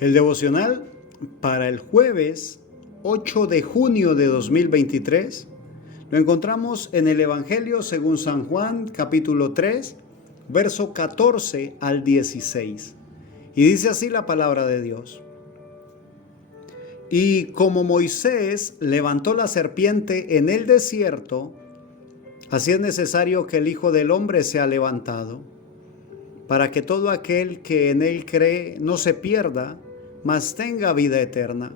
El devocional para el jueves 8 de junio de 2023 lo encontramos en el Evangelio según San Juan, capítulo 3, verso 14 al 16. Y dice así la palabra de Dios. Y como Moisés levantó la serpiente en el desierto, así es necesario que el Hijo del Hombre sea levantado, para que todo aquel que en él cree no se pierda, mas tenga vida eterna.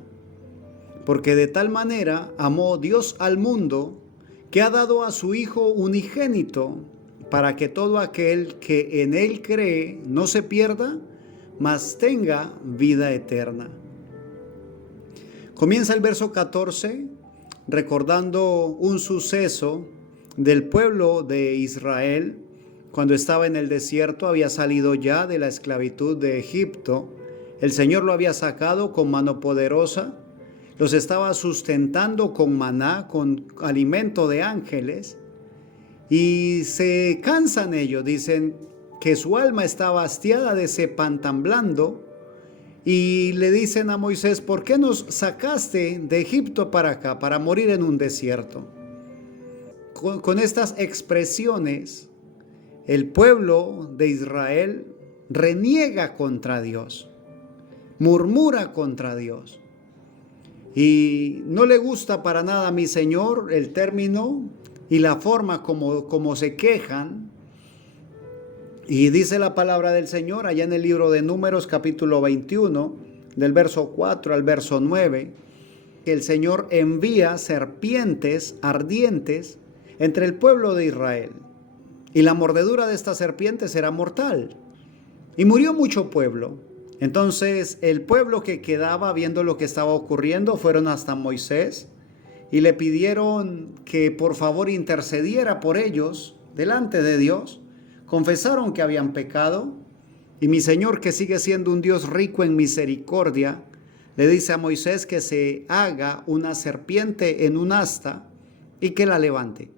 Porque de tal manera amó Dios al mundo, que ha dado a su Hijo unigénito, para que todo aquel que en él cree no se pierda, mas tenga vida eterna. Comienza el verso 14 recordando un suceso del pueblo de Israel cuando estaba en el desierto. Había salido ya de la esclavitud de Egipto. El Señor lo había sacado con mano poderosa, los estaba sustentando con maná, con alimento de ángeles, y se cansan ellos, dicen que su alma estaba hastiada de ese pan tan blando, y le dicen a Moisés: ¿por qué nos sacaste de Egipto para acá, para morir en un desierto? Con estas expresiones, el pueblo de Israel reniega contra Dios, murmura contra Dios. Y no le gusta para nada a mi Señor el término y la forma como se quejan. Y dice la palabra del Señor allá en el libro de Números, capítulo 21, del verso 4 al verso 9, que el Señor envía serpientes ardientes entre el pueblo de Israel. Y la mordedura de esta serpiente será mortal. Y murió mucho pueblo. Entonces el pueblo que quedaba viendo lo que estaba ocurriendo fueron hasta Moisés y le pidieron que por favor intercediera por ellos delante de Dios. Confesaron que habían pecado, y mi Señor, que sigue siendo un Dios rico en misericordia, le dice a Moisés que se haga una serpiente en un asta y que la levante.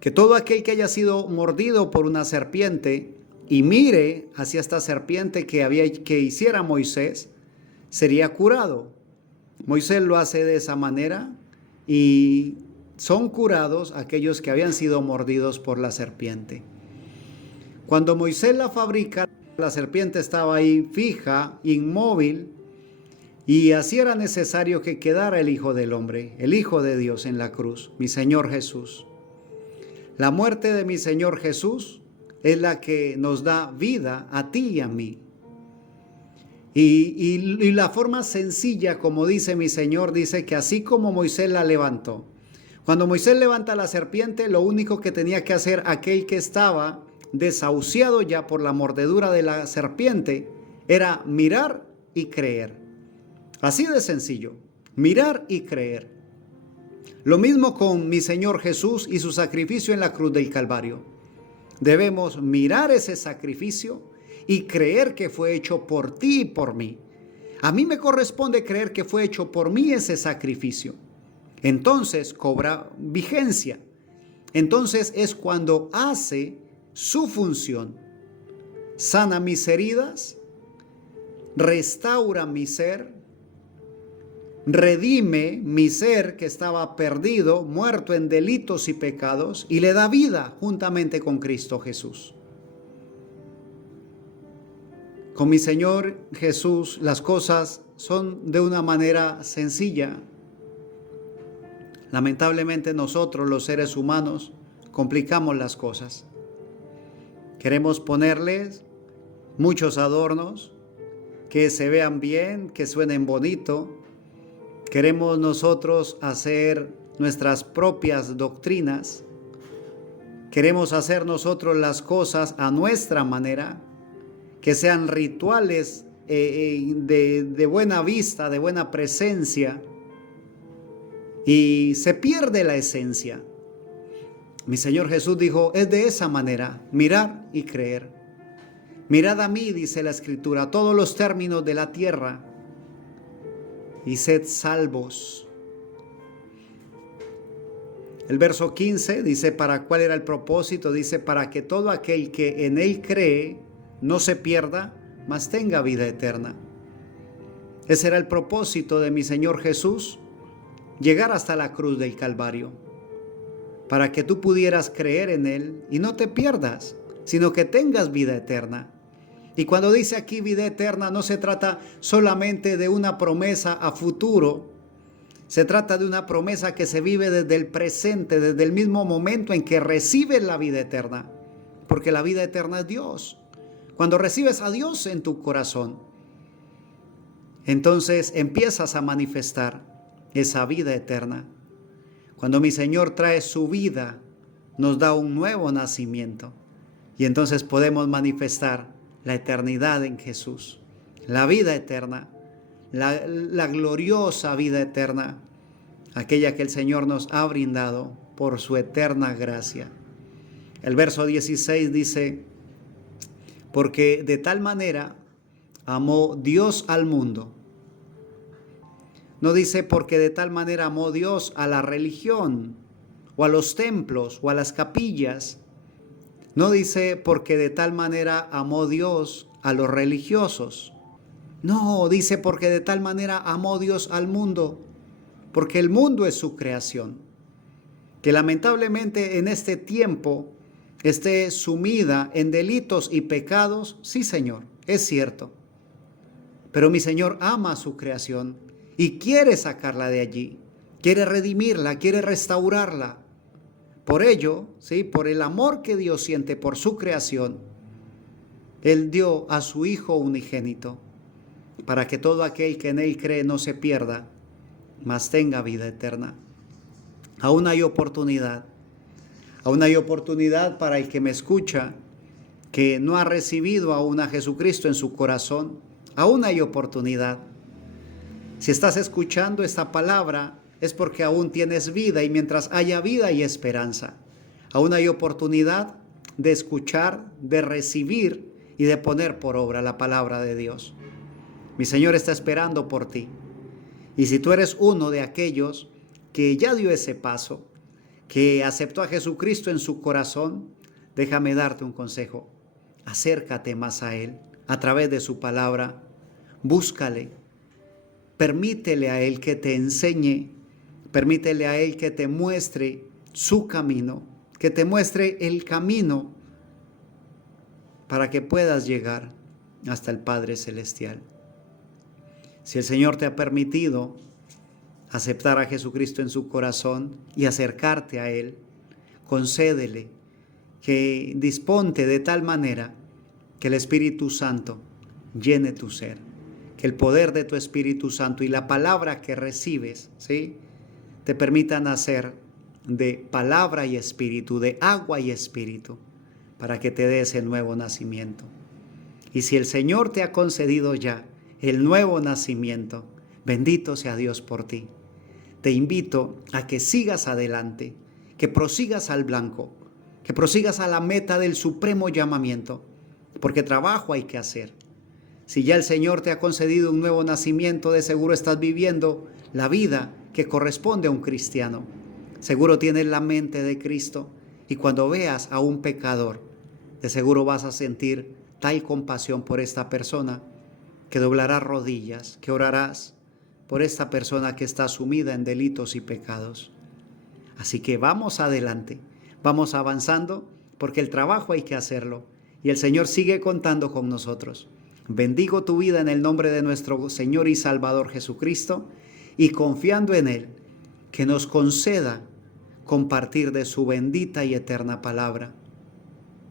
Que todo aquel que haya sido mordido por una serpiente y mire hacia esta serpiente que hiciera Moisés, sería curado. Moisés lo hace de esa manera y son curados aquellos que habían sido mordidos por la serpiente. Cuando Moisés la fabrica, la serpiente estaba ahí fija, inmóvil, y así era necesario que quedara el Hijo del Hombre, el Hijo de Dios en la cruz, mi Señor Jesús. La muerte de mi Señor Jesús es la que nos da vida a ti y a mí. Y la forma sencilla, como dice mi Señor, dice que así como Moisés la levantó. Cuando Moisés levanta la serpiente, lo único que tenía que hacer aquel que estaba desahuciado ya por la mordedura de la serpiente era mirar y creer. Así de sencillo, mirar y creer. Lo mismo con mi Señor Jesús y su sacrificio en la cruz del Calvario. Debemos mirar ese sacrificio y creer que fue hecho por ti y por mí. A mí me corresponde creer que fue hecho por mí ese sacrificio. Entonces cobra vigencia. Entonces es cuando hace su función. Sana mis heridas, restaura mi ser, redime mi ser que estaba perdido, muerto en delitos y pecados, y le da vida juntamente con Cristo Jesús. Con mi Señor Jesús las cosas son de una manera sencilla. Lamentablemente nosotros, los seres humanos, complicamos las cosas. Queremos ponerles muchos adornos que se vean bien, que suenen bonito. Queremos nosotros hacer nuestras propias doctrinas. Queremos hacer nosotros las cosas a nuestra manera, que sean rituales de buena vista, de buena presencia, y se pierde la esencia. Mi Señor Jesús dijo, es de esa manera, mirar y creer. Mirad a mí, dice la Escritura, todos los términos de la tierra, y sed salvos. El verso 15 dice, ¿para cuál era el propósito? Dice, para que todo aquel que en él cree no se pierda, mas tenga vida eterna. Ese era el propósito de mi Señor Jesús, llegar hasta la cruz del Calvario, para que tú pudieras creer en Él y no te pierdas, sino que tengas vida eterna. Y cuando dice aquí vida eterna, no se trata solamente de una promesa a futuro, se trata de una promesa que se vive desde el presente, desde el mismo momento en que recibes la vida eterna, porque la vida eterna es Dios. Cuando recibes a Dios en tu corazón, entonces empiezas a manifestar esa vida eterna. Cuando mi Señor trae su vida, nos da un nuevo nacimiento y entonces podemos manifestar la eternidad en Jesús, la vida eterna, la gloriosa vida eterna, aquella que el Señor nos ha brindado por su eterna gracia. El verso 16 dice: porque de tal manera amó Dios al mundo. No dice porque de tal manera amó Dios a la religión, o a los templos, o a las capillas. No dice porque de tal manera amó Dios a los religiosos. No, dice porque de tal manera amó Dios al mundo, porque el mundo es su creación, que lamentablemente en este tiempo esté sumida en delitos y pecados. Sí, Señor, es cierto, pero mi Señor ama a su creación y quiere sacarla de allí, quiere redimirla, quiere restaurarla. Por ello, ¿sí?, por el amor que Dios siente por su creación, Él dio a su Hijo unigénito, para que todo aquel que en Él cree no se pierda, mas tenga vida eterna. Aún hay oportunidad para el que me escucha, que no ha recibido aún a Jesucristo en su corazón. Aún hay oportunidad. Si estás escuchando esta palabra, es porque aún tienes vida, y mientras haya vida hay esperanza. Aún hay oportunidad de escuchar, de recibir y de poner por obra la palabra de Dios. Mi Señor está esperando por ti. Y si tú eres uno de aquellos que ya dio ese paso, que aceptó a Jesucristo en su corazón, déjame darte un consejo. Acércate más a Él a través de su palabra. Búscale. Permítele a Él que te enseñe. Permítele a Él que te muestre su camino, que te muestre el camino para que puedas llegar hasta el Padre Celestial. Si el Señor te ha permitido aceptar a Jesucristo en su corazón y acercarte a Él, concédele que disponte de tal manera que el Espíritu Santo llene tu ser, que el poder de tu Espíritu Santo y la palabra que recibes, ¿sí?, te permitan nacer de palabra y espíritu, de agua y espíritu, para que te dé ese nuevo nacimiento. Y si el Señor te ha concedido ya el nuevo nacimiento, bendito sea Dios por ti. Te invito a que sigas adelante, que prosigas al blanco, que prosigas a la meta del supremo llamamiento, porque trabajo hay que hacer. Si ya el Señor te ha concedido un nuevo nacimiento, de seguro estás viviendo la vida que corresponde a un cristiano. Seguro tienes la mente de Cristo, y cuando veas a un pecador, de seguro vas a sentir tal compasión por esta persona que doblarás rodillas, que orarás por esta persona que está sumida en delitos y pecados. Así que vamos adelante, vamos avanzando, porque el trabajo hay que hacerlo y el Señor sigue contando con nosotros. Bendigo tu vida en el nombre de nuestro Señor y Salvador Jesucristo, y confiando en Él, que nos conceda compartir de su bendita y eterna palabra.